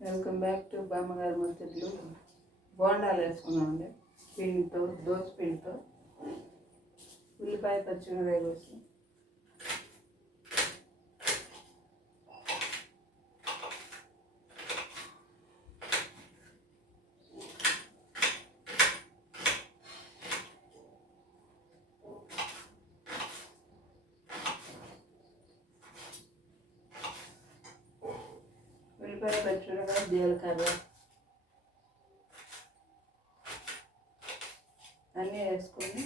Welcome back to బామ్మగారి ముచ్చట్లు బోండాలు వేసుకున్నామండి. పిండితో దోశ పిండితో. ఉల్లిపాయ పచ్చిమిరకాయ కోసం ఉల్లిపాయ పచ్చిమిరకాయ జీలకర్ర అన్నీ వేసుకొని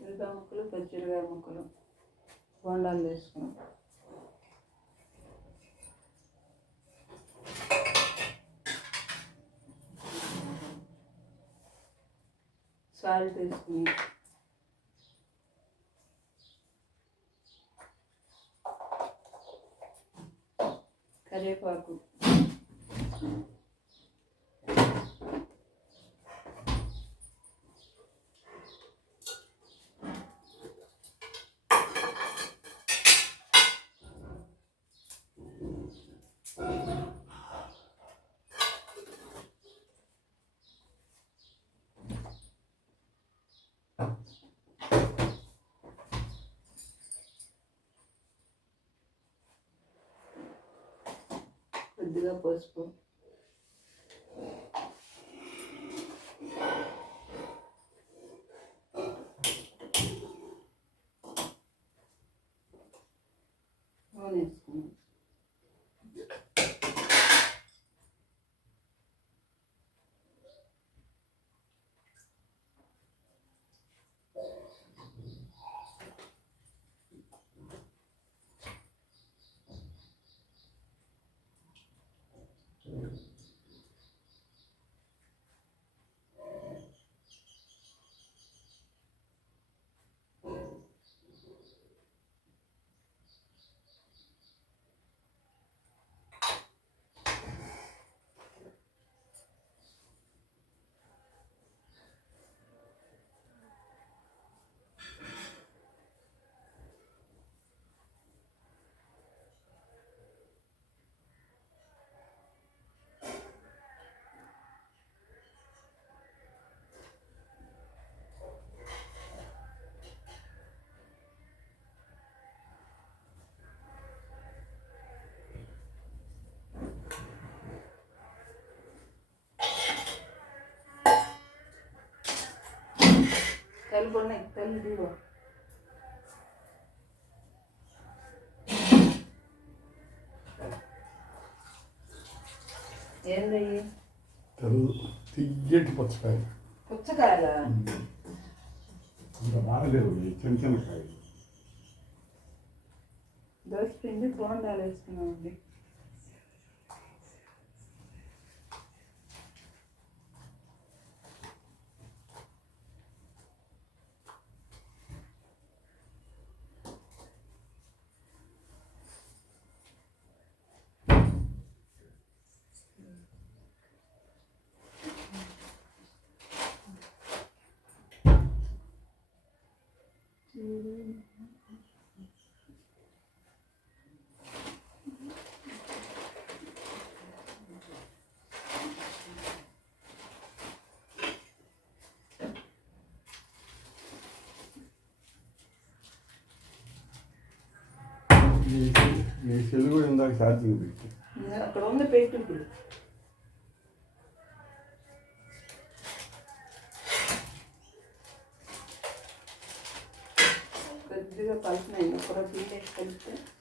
ఉల్లిపాయ ముక్కలు పచ్చిమిరకాయ ముక్కలు బొండాలు వేసుకున్నాం. సాల్ట్ వేసుకుని కరివేపాకు కొద్దిగా పసుపు. తలుపు ఉన్నాయి తల్లి దిగు ఏందయ్యి తెల్ల తియ్యటి పచ్చకాయ పుచ్చకాయల ఇంకా బాగలేవు ఈ చిన్న చిన్న కాయ దోశ పిండి బోండాలు వేసుకున్నామండి మీ సెల్ కూడా ఇందాక ఛార్జింగ్ పెట్టి అక్కడ ఉంది పెట్టు ఇప్పుడు కొద్దిగా పలుకున్నాయి ఒక పిండి వేసి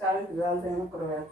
सारे डाल देना करवाया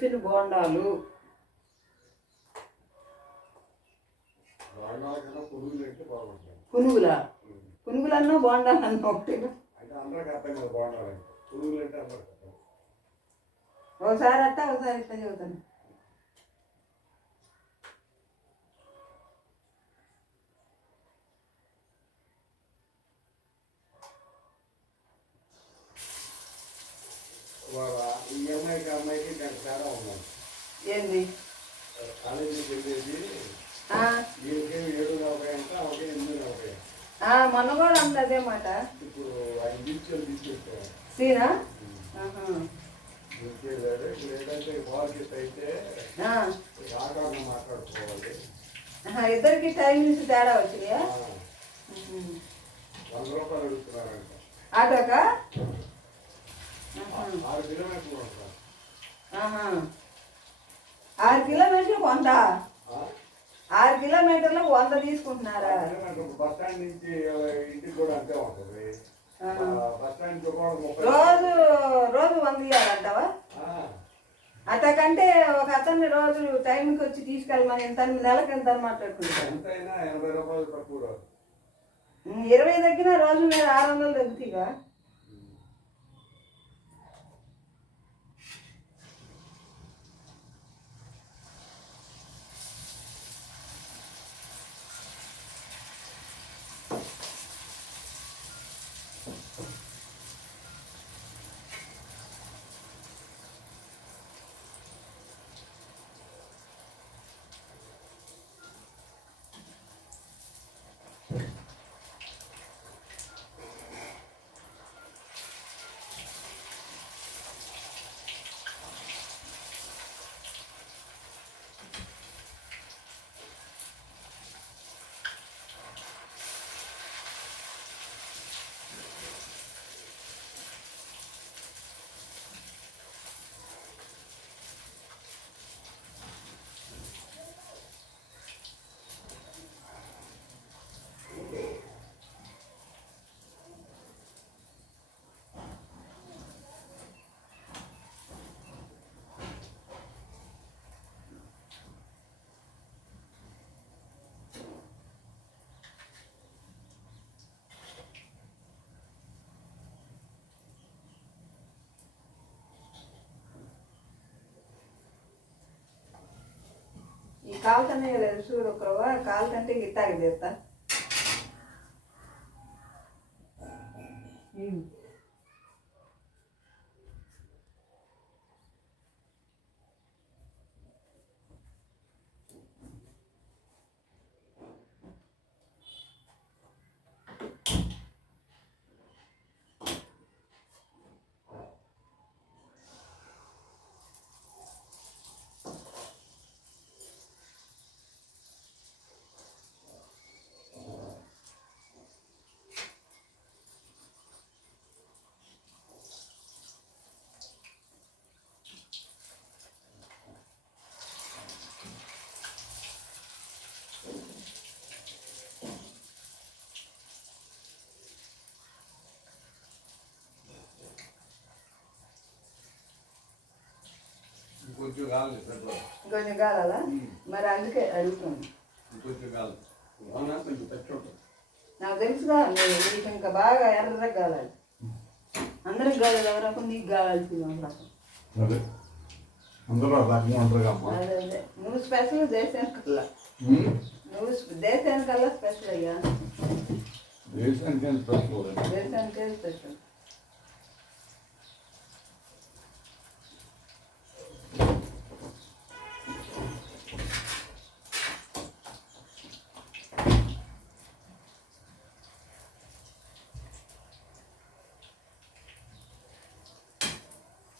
కదా బాగుండాలంటే పురుగులు అంటే అందరికి అర్థం. ఒకసారి అట్ట ఒకసారి ఇట్లా చెబుతాను. ఈ అమ్మాయికి ఆ అమ్మాయికి దానికి తేడా ఉన్నాను ఏంది? కాలేజీకి వెళ్ళేది దీనికేమి ఏడు నలభై అంటే ఎనిమిది నలభై మొన్న కూడా అంత అదే మాట. ఇప్పుడు ఆయన తీసుకెళ్ళి తీసుకెళ్తాం సీనా? ఏంటంటే బార్గెట్ అయితే రాగానే మాట్లాడుకోవాలి. ఇద్దరికి టైమింగ్స్ తేడా వచ్చినాయా. వంద రూపాయలు అడుగుతున్నారంట. ఆహా. ఆరు కిలోమీటర్లు వంద ఆరు కిలోమీటర్లు వంద తీసుకుంటున్నారా? బస్ స్టాండ్ నుంచి ఇంటికి కూడా అంతే ఉంటుంది. ఆ. బస్ స్టాండ్ కూడా ముప్పై రోజు రోజు వంద ఇవ్వాలంటావా అంతకంటే ఒక అతన్ని రోజు టైంకి వచ్చి తీసుకెళ్ళమని ఎంత అని నెలకి ఎంత మాట్లాడుకుంటాను ఇరవై తగ్గిన రోజు ఆరు వందలు తగ్గుతాయిగా. ಕಾಲ್ ತಂದೆಗೆ ಶುರು ಕಾಲ್ ಗಂಟೆಗೆ ಇತ್ತಾಗಿದೆ ಅಂತ. కొంచెం కావాలా మరి అందుకే ఉంటుంది. నాకు తెలుసుగా నీకు ఇంకా బాగా ఎర్రగా కావాలి అందరికి కావాలి ఎవరొక నీకు కావాల్సింది అందరూ అదే అందరూ ఉంటారు అదే నువ్వు స్పెషల్ దేశానికల్లా. నువ్వు దేశానికల్లా స్పెషల్ అయ్యా. దేశానికి స్పెషల్. దేశానికే స్పెషల్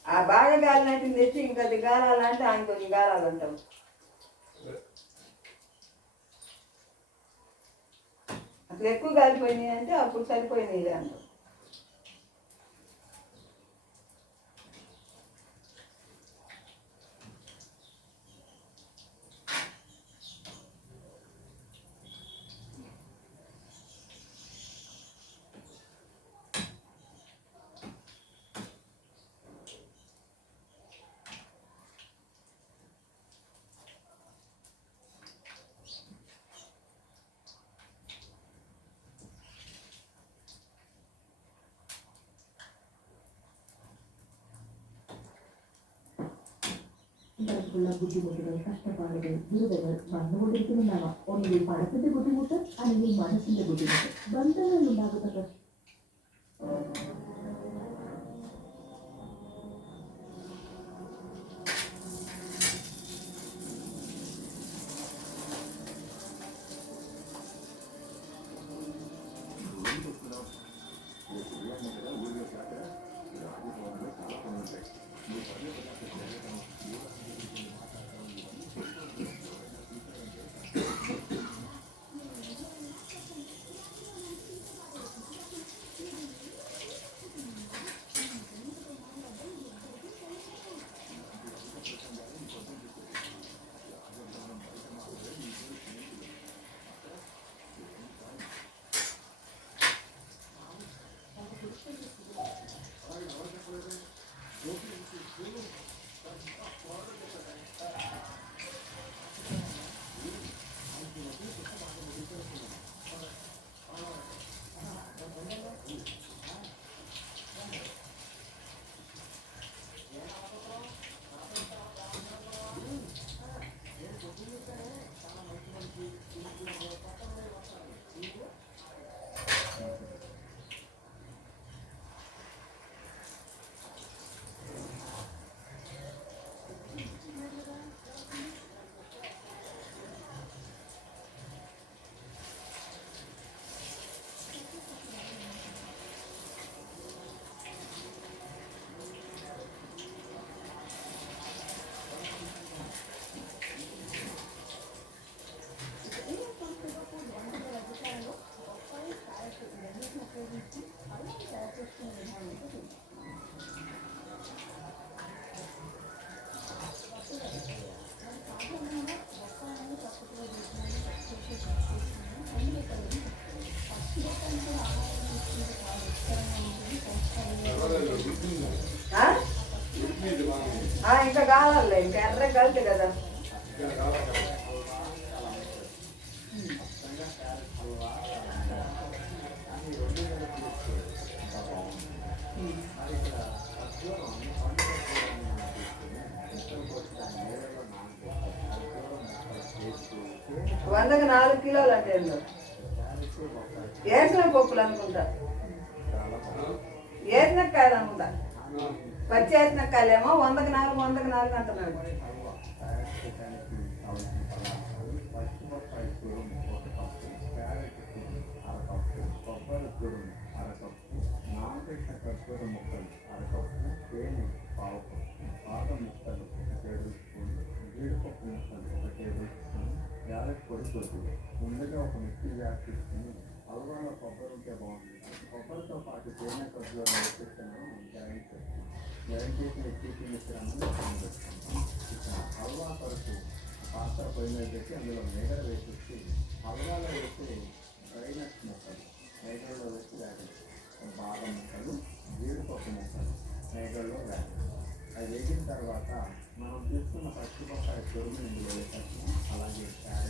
ఆ బాగా గాలినట్టు తెచ్చి ఇంకా అది గాలాలంటే ఆయన కొంచెం గాలాలంటావు అట్లా ఎక్కువ గాలిపోయినాయి అంటే అప్పుడు సరిపోయినాయి అంటాం ഇത്തരത്തിലുള്ള ബുദ്ധിമുട്ടുകൾ കഷ്ടപ്പാടുകൾ ദുരിതങ്ങൾ വന്നുകൊണ്ടിരിക്കുന്നുണ്ടാവാം. ഒന്നുകിൽ പണത്തിന്റെ ബുദ്ധിമുട്ട് അല്ലെങ്കിൽ മനസ്സിന്റെ ബുദ്ധിമുട്ട്. ബന്ധങ്ങളിൽ ഉണ്ടാകുന്ന ఇంకా ఎర్ర కలిసి కదా. వందకి నాలుగు కిలోలు అంటే ఏసిన పప్పులు అనుకుంటా. ఏసినక్కాయలు అనుకుంటా. వచ్చేసిన కాలేమో వందకి నాలుగు వందకి నాలుగు అంటున్నాడు ముక్కలు ముక్కలు పొడి ముందుగా ఒక మిక్సీ జార్ తీసుకుని హల్వాలో కొబ్బరి ఉంటే బాగుంటుంది కొబ్బరితో పాటు తేనె కొద్దిగా వేసుకున్నాను జాయిన్ చేస్తాను. జాయిన్ చేసిన హల్వా కొరకు పాత్ర పొయ్యి మీద పెట్టి అందులో మేగడ వేసేసి హల్వాలో వేసి డ్రై నట్స్ ముక్కలు మేగడలో వేసి వేగడం బాదం జీడిపప్పు ముక్కలు మేగడలో వేగడం అది వేగిన తర్వాత మనం తీసుకున్న పచ్చిపక్క తురుము ఇందులో వేసేసి అలాగే క్యారెట్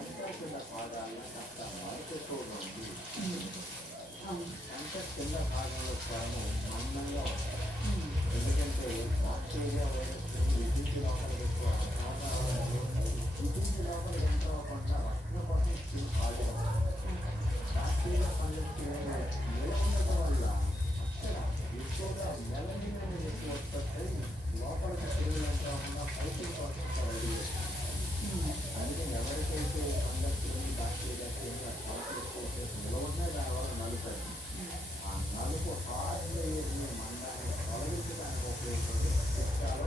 కింద భాగాల్లో కాస్త ఉంది కంట కింద భాగంలో స్వరము మందంగా వస్తాయి ఎందుకంటే బాక్టీరియా వైరస్ విద్యుత్ లోపల ఎక్కువ విద్యుత్ లోపల ఎంత అవ్వకుండా రక్షణ స్కిన్ హాజరు బాక్టీరియా వల్ల అక్కడ ఎక్కువగా మెలనిన్ అనేది ఉత్పత్తి లోపలికి పురుగులు కోసం ఆ నలుపు హార్ట్ లేయర్ని మందాన్ని తొలగించడానికి ఉపయోగపడే చిట్కాలో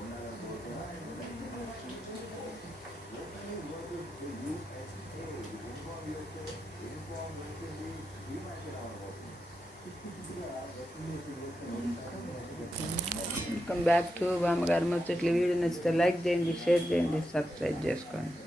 ఉండాలని కోరుతున్నాను Opening notice to USA, inform USA, inform ఉంటుంది డిమాండ్ రావబోతుంది స్పెసిఫిక్గా వెల్కమ్ బ్యాక్ టు బామ్మగారి ముచ్చట్లు వీడియో నచ్చితే లైక్ చేయండి షేర్ చేయండి సబ్స్క్రైబ్ చేసుకోండి